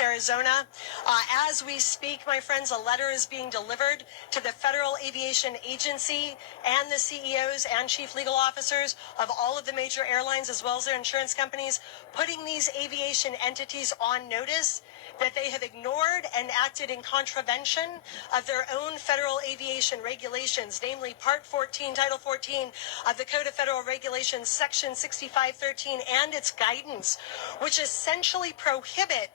Arizona. As we speak, my friends, a letter is being delivered to the Federal Aviation Agency and the CEOs and chief legal officers of all of the major airlines as well as their insurance companies, putting these aviation entities on notice that they have ignored and acted in contravention of their own federal aviation regulations, namely Part 14, Title 14 of the Code of Federal Regulations, Section 6513, and its guidance, which essentially prohibit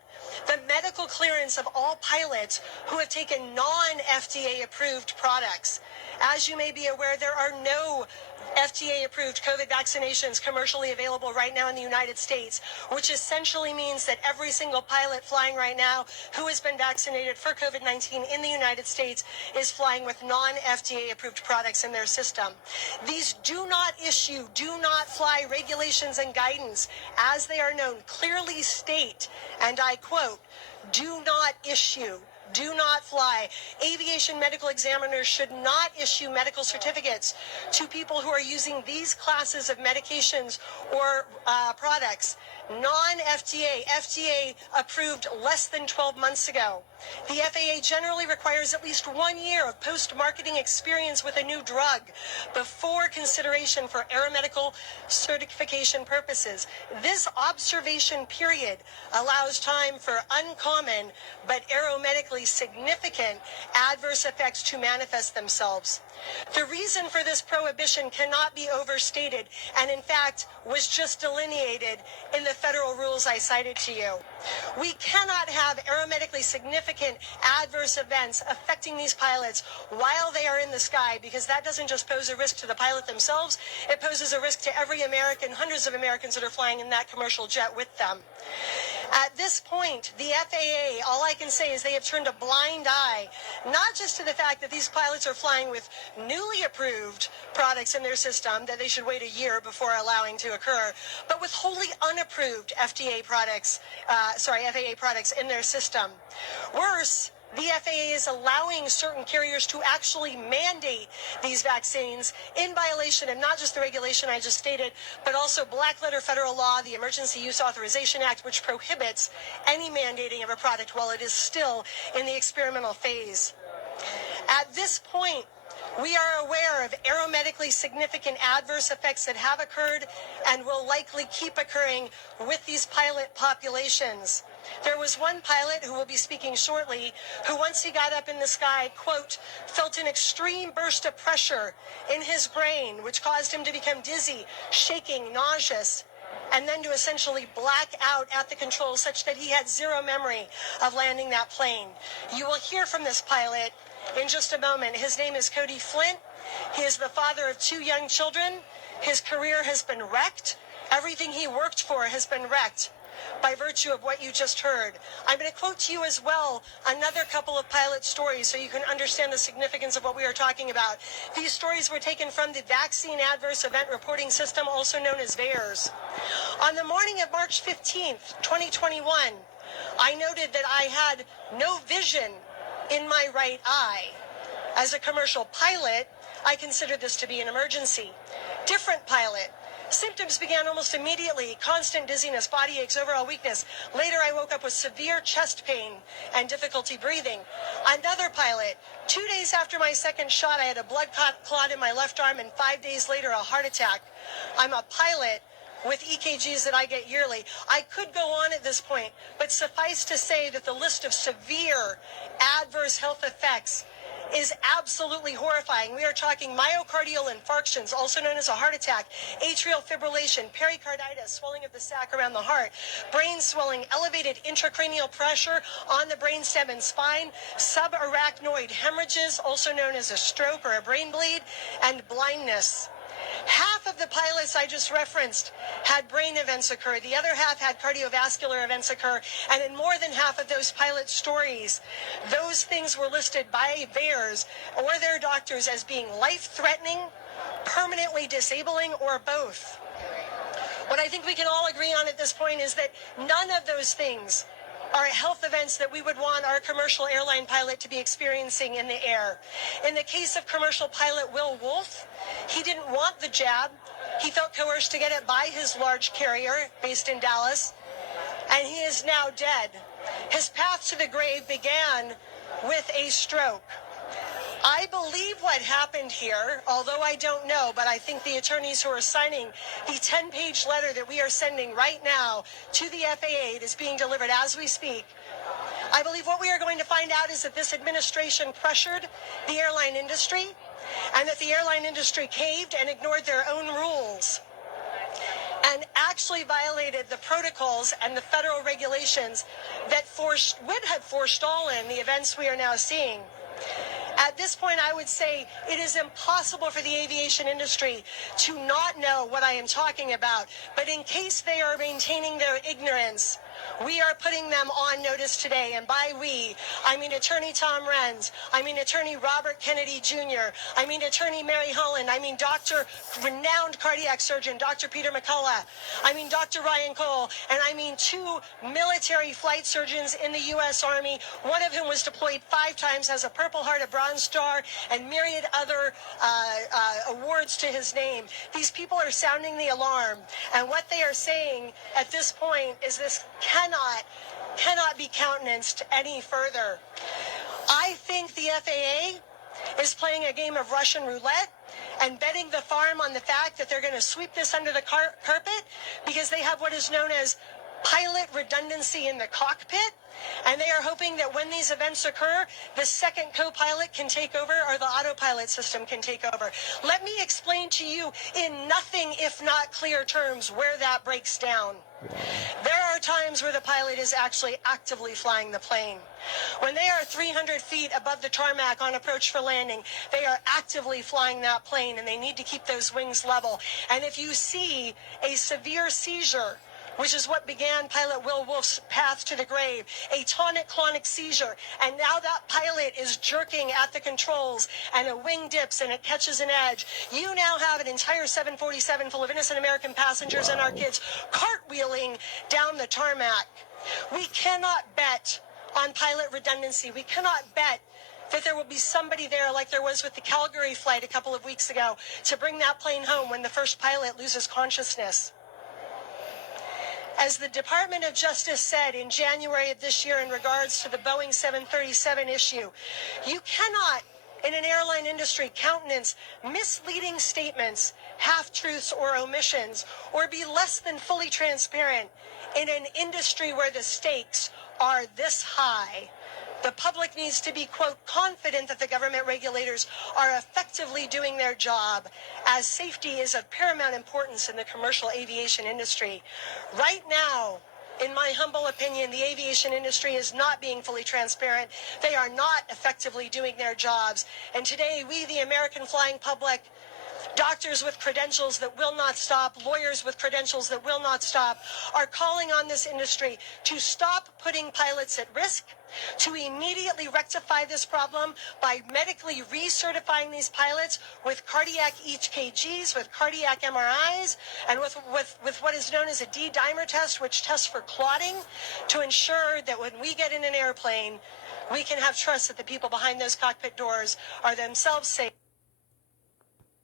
the medical clearance of all pilots who have taken non-FDA approved products. As you may be aware, there are no FDA-approved COVID vaccinations commercially available right now in the United States, which essentially means that every single pilot flying right now who has been vaccinated for COVID-19 in the United States is flying with non-FDA-approved products in their system. These do not fly regulations and guidance, as they are known, clearly state, and I quote, do not issue, do not fly. Aviation medical examiners should not issue medical certificates to people who are using these classes of medications or products. Non-FDA, FDA approved less than 12 months ago. The FAA generally requires at least 1 year of post-marketing experience with a new drug before consideration for aeromedical certification purposes. This observation period allows time for uncommon but aeromedically significant adverse effects to manifest themselves. The reason for this prohibition cannot be overstated, and in fact was just delineated in the federal rules I cited to you. We cannot have aeromedically significant adverse events affecting these pilots while they are in the sky, because that doesn't just pose a risk to the pilot themselves, it poses a risk to every American, hundreds of Americans that are flying in that commercial jet with them. At this point, the FAA, all I can say is they have turned a blind eye, not just to the fact that these pilots are flying with newly approved products in their system that they should wait a year before allowing to occur, but with wholly unapproved FAA products in their system. Worse, the FAA is allowing certain carriers to actually mandate these vaccines in violation of not just the regulation I just stated, but also black letter federal law, the Emergency Use Authorization Act, which prohibits any mandating of a product while it is still in the experimental phase. At this point, we are aware of aeromedically significant adverse effects that have occurred and will likely keep occurring with these pilot populations. There was one pilot who will be speaking shortly who, once he got up in the sky, quote, felt an extreme burst of pressure in his brain, which caused him to become dizzy, shaking, nauseous, and then to essentially black out at the controls such that he had zero memory of landing that plane. You will hear from this pilot in just a moment. His name is Cody Flint. He is the father of 2 young children. His career has been wrecked. Everything he worked for has been wrecked by virtue of what you just heard. I'm going to quote to you as well another couple of pilot stories so you can understand the significance of what we are talking about. These stories were taken from the Vaccine Adverse Event Reporting System, also known as VAERS. On the morning of March 15th, 2021, I noted that I had no vision in my right eye. As a commercial pilot, I considered this to be an emergency. Different pilot. Symptoms began almost immediately: constant dizziness, body aches, overall weakness. Later, I woke up with severe chest pain and difficulty breathing. Another pilot. 2 days after my second shot, I had a blood clot in my left arm, and 5 days later, a heart attack. I'm a pilot with EKGs that I get yearly. I could go on at this point, but suffice to say that the list of severe adverse health effects is absolutely horrifying. We are talking myocardial infarctions, also known as a heart attack, atrial fibrillation, pericarditis, swelling of the sac around the heart, brain swelling, elevated intracranial pressure on the brainstem and spine, subarachnoid hemorrhages, also known as a stroke or a brain bleed, and blindness. Half of the pilots I just referenced had brain events occur. The other half had cardiovascular events occur. And in more than half of those pilot stories, those things were listed by VAERS or their doctors as being life-threatening, permanently disabling, or both. What I think we can all agree on at this point is that none of those things are health events that we would want our commercial airline pilot to be experiencing in the air. In the case of commercial pilot Will Wolf, he didn't want the jab. He felt coerced to get it by his large carrier based in Dallas, and he is now dead His path to the grave began with a stroke. I believe what happened here, although I don't know, but I think the attorneys who are signing the 10-page letter that we are sending right now to the FAA, it is being delivered as we speak. I believe what we are going to find out is that this administration pressured the airline industry and that the airline industry caved and ignored their own rules and actually violated the protocols and the federal regulations that would have forestallen the events we are now seeing. At this point, I would say it is impossible for the aviation industry to not know what I am talking about. But in case they are maintaining their ignorance, we are putting them on notice today. And by we, I mean Attorney Tom Renz. I mean Attorney Robert Kennedy Jr. I mean Attorney Mary Holland. I mean renowned cardiac surgeon, Dr. Peter McCullough. I mean Dr. Ryan Cole. And I mean 2 military flight surgeons in the U.S. Army, one of whom was deployed 5 times, has a Purple Heart, a Bronze Star, and myriad other awards to his name. These people are sounding the alarm. And what they are saying at this point is this cannot be countenanced any further. I think the FAA is playing a game of Russian roulette and betting the farm on the fact that they're going to sweep this under the carpet because they have what is known as pilot redundancy in the cockpit, and they are hoping that when these events occur, the second co-pilot can take over or the autopilot system can take over. Let me explain to you in nothing if not clear terms where that breaks down. There are times where the pilot is actually actively flying the plane. When they are 300 feet above the tarmac on approach for landing, they are actively flying that plane and they need to keep those wings level. And if you see a severe seizure, which is what began Pilot Will Wolf's path to the grave, a tonic-clonic seizure, and now that pilot is jerking at the controls, and a wing dips and it catches an edge. You now have an entire 747 full of innocent American passengers and our kids cartwheeling down the tarmac. We cannot bet on pilot redundancy. We cannot bet that there will be somebody there like there was with the Calgary flight a couple of weeks ago to bring that plane home when the first pilot loses consciousness. As the Department of Justice said in January of this year in regards to the Boeing 737 issue, you cannot, in an airline industry, countenance misleading statements, half-truths or omissions, or be less than fully transparent in an industry where the stakes are this high. The public needs to be, quote, confident that the government regulators are effectively doing their job, as safety is of paramount importance in the commercial aviation industry. Right now, in my humble opinion, the aviation industry is not being fully transparent. They are not effectively doing their jobs. And today, we, the American flying public, doctors with credentials that will not stop, lawyers with credentials that will not stop, are calling on this industry to stop putting pilots at risk, to immediately rectify this problem by medically recertifying these pilots with cardiac EKGs, with cardiac MRIs, and with what is known as a D-dimer test, which tests for clotting, to ensure that when we get in an airplane, we can have trust that the people behind those cockpit doors are themselves safe.